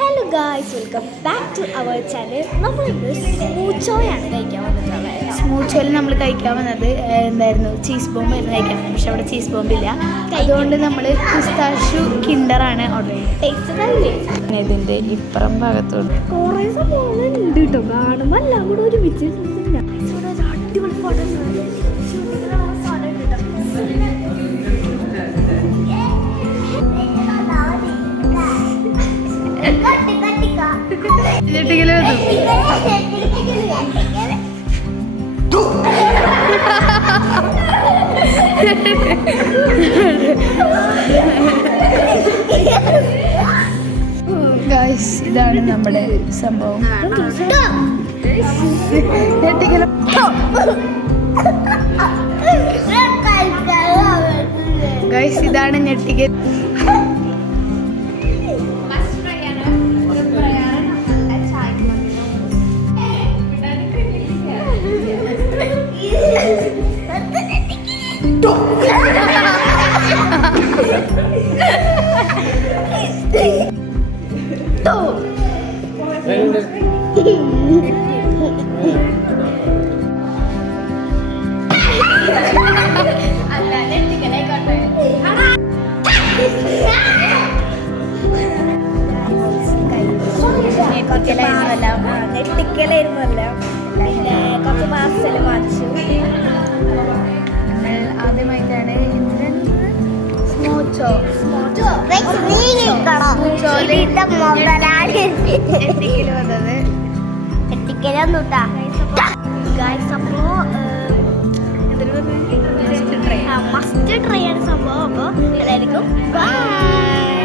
Hello guys, welcome back to our channel. നമ്മളിന്ന് സ്മൂച്ചോയാണ് കഴിക്കാൻ വന്നിട്ടുള്ളത്. സ്മൂച്ചോയിൽ നമ്മൾ കഴിക്കാൻ വന്നത് എന്തായിരുന്നു, ചീസ് ബോംബ് ആയിരുന്നു കഴിക്കാൻ വന്നത്. പക്ഷെ അവിടെ ചീസ് ബോംബില്ല. അതുകൊണ്ട് നമ്മൾ പിസ്താഷ്യൂ കിൻഡറാണ് ഓർഡർ ചെയ്തത്. ടേസ്റ്റ് നല്ലേ. ഇതിൻ്റെ ഇപ്പുറം ഭാഗത്തോട് കുറേ സംഭവങ്ങളുണ്ട് കേട്ടോ. കാണുമ്പോൾ എല്ലാം കൂടെ ഒരുമിച്ച് അടിപൊളി ഫോട്ടോ. ഗായ്സ്, ഇതാണ് നമ്മുടെ സംഭവം. ഗായ്സ്, ഇതാണ് ഞെട്ടിക്കൽ. നെട്ടിക്കലായിരുന്നല്ല, പിന്നെ കുറച്ച് പാർസൽ വാങ്ങിച്ചു. ആദ്യമായിട്ടാണ് സ്മൂച്ചോ വന്നത്. എത്തിക്കലൊന്നുട്ടാ ഗായ്സ്. അപ്പോൾ മസ്റ്റ് ട്രൈ ആണ് സംഭവം. അപ്പോൾ എല്ലാവർക്കും ബൈ.